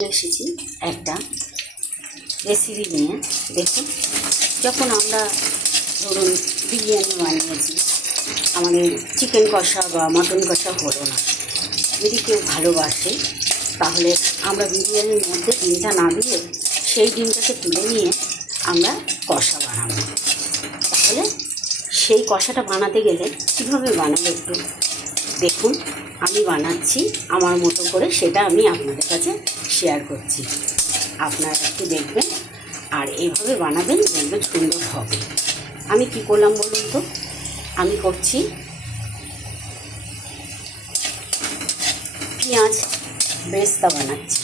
এসেছি একটা রেসিপি নিয়ে। দেখুন, যখন আমরা ধরুন বিরিয়ানি বানিয়েছি, আমাদের চিকেন কষা বা মটন কষা হলো না, যদি কেউ ভালোবাসে তাহলে আমরা বিরিয়ানির মধ্যে ডিমটা না দিয়ে সেই ডিমটাকে তুলে নিয়ে আমরা কষা বানাবো। তাহলে সেই কষাটা বানাতে গেলে কীভাবে বানাবো একটু দেখুন। আমি বানাচ্ছি আমার মতো করে, সেটা আমি আপনাদের কাছে শেয়ার করছি। আপনারা একটু দেখবেন আর এইভাবে বানাবেন, দেখবেন সুন্দর হবে। আমি কি করলাম বলুন তো, আমি করছি পেঁয়াজ বেরেস্তা বানাচ্ছি।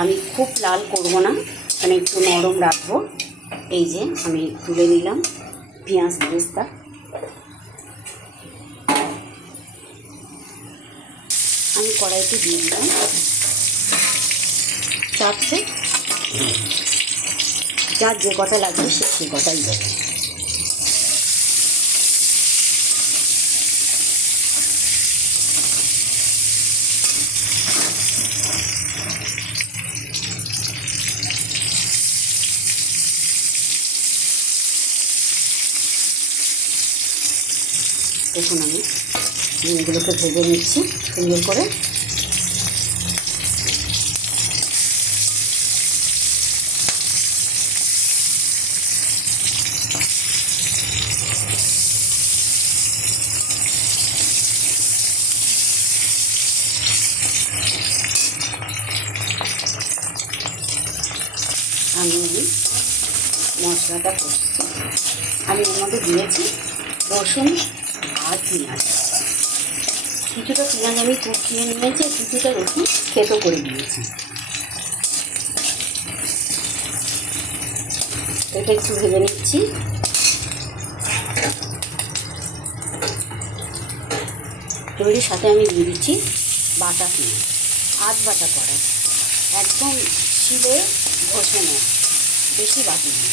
আমি খুব লাল করব না, মানে একটু নরম রাখবো। এই যে আমি তুলে নিলাম পেঁয়াজ বেরেস্তা। আমি কড়াইতে দিয়ে দিলাম চারটে, যার যে কটা লাগবে সে কটাই দেবে। দেখুন, আমি ডিমগুলোকে ভেজে নিচ্ছি সুন্দর করে। আমি মশলাটা করছি। আমি এর মধ্যে দিয়েছি রসুন আর পেঁয়াজ। কিছুটা পেঁয়াজ আমি কুচিয়ে নিয়েছি, কিছুটা রসুন থেতো করে দিয়েছি। এটা একটু ভেজে নিচ্ছি। এবারের সাথে আমি দিয়ে দিচ্ছি বাটা পেঁয়াজ, আধ বাটা করা, একদম শিলে ঘষে নেয়, বেশি বাটি নেই।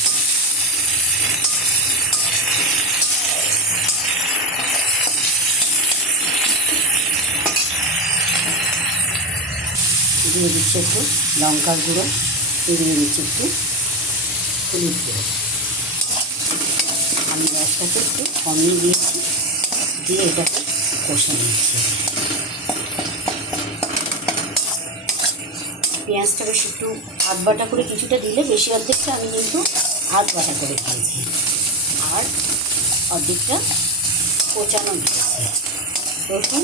দিয়ে দিচ্ছি একটু লঙ্কার গুঁড়ো, দিয়ে দিচ্ছি একটু হলুদ গুঁড়ো। আমি গ্যাসটাকে একটু কমিয়ে দিয়েছি, দিয়ে এটাকে কষে নিচ্ছি। পেঁয়াজটা বেশ একটু আধ বাটা করে কিছুটা দিলে, বেশি অর্ধেকটা আমি কিন্তু আধ বাটা করে দিয়েছি, আর অর্ধেকটা কোচানো দিয়েছি। রসুন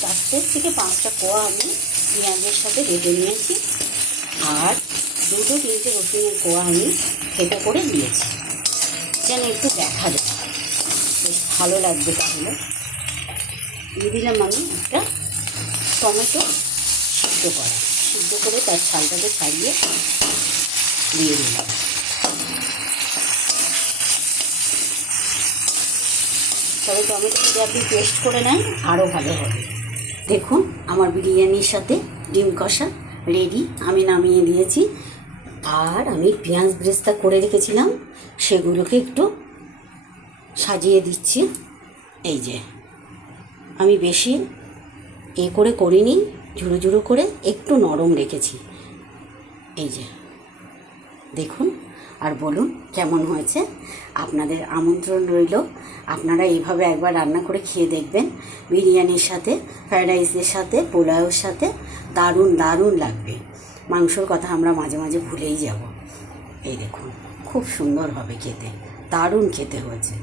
4 থেকে 5টা কোয়া আমি পেঁয়াজের সাথে বেটে নিয়েছি, আর 2-3টে রসুনের কোয়া আমি থেতো করে দিয়েছি, যেন একটু দেখা যায়, বেশ ভালো লাগবে। তাহলে দিয়ে দিলাম আমি একটা টমেটো সিদ্ধ করে তার ছালটাকে ছাড়িয়ে দিয়ে দিলাম। তবে টমেটো যদি আপনি পেস্ট করে নেন আরও ভালো হবে। দেখুন, আমার বিরিয়ানির সাথে ডিম কষা রেডি, আমি নামিয়ে দিয়েছি। আর আমি পেঁয়াজ বেরেস্তা করে রেখেছিলাম, সেগুলোকে একটু সাজিয়ে দিচ্ছি। এই যে আমি বেশি করে করিনি, ঝুড়ো ঝুড়ো করে একটু নরম রেখেছি। এই যে দেখুন, আর বলুন কেমন হয়েছে। আপনাদের আমন্ত্রণ রইল, আপনারা এইভাবে একবার রান্না করে খেয়ে দেখবেন। বিরিয়ানির সাথে, ফ্রায়েড রাইসের সাথে, পোলাওয়ের সাথে দারুণ দারুণ লাগবে। মাংসর কথা আমরা মাঝে মাঝে ভুলেই যাব। এই দেখুন, খুব সুন্দর হবে খেতে, দারুণ খেতে হয়েছে।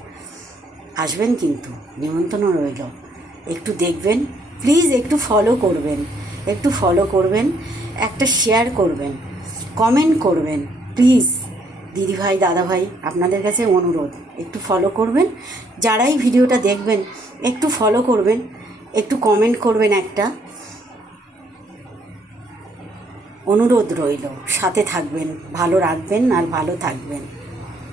আসবেন কিন্তু, নিমন্ত্রণ রইল। একটু দেখবেন প্লিজ, একটু ফলো করবেন, একটা শেয়ার করবেন, কমেন্ট করবেন প্লিজ। দিদিভাই, দাদাভাই, আপনাদের কাছে অনুরোধ, একটু ফলো করবেন। যারাই ভিডিওটা দেখবেন একটু ফলো করবেন, একটু কমেন্ট করবেন, একটা অনুরোধ রইল। সাথে থাকবেন, ভালো রাখবেন আর ভালো থাকবেন।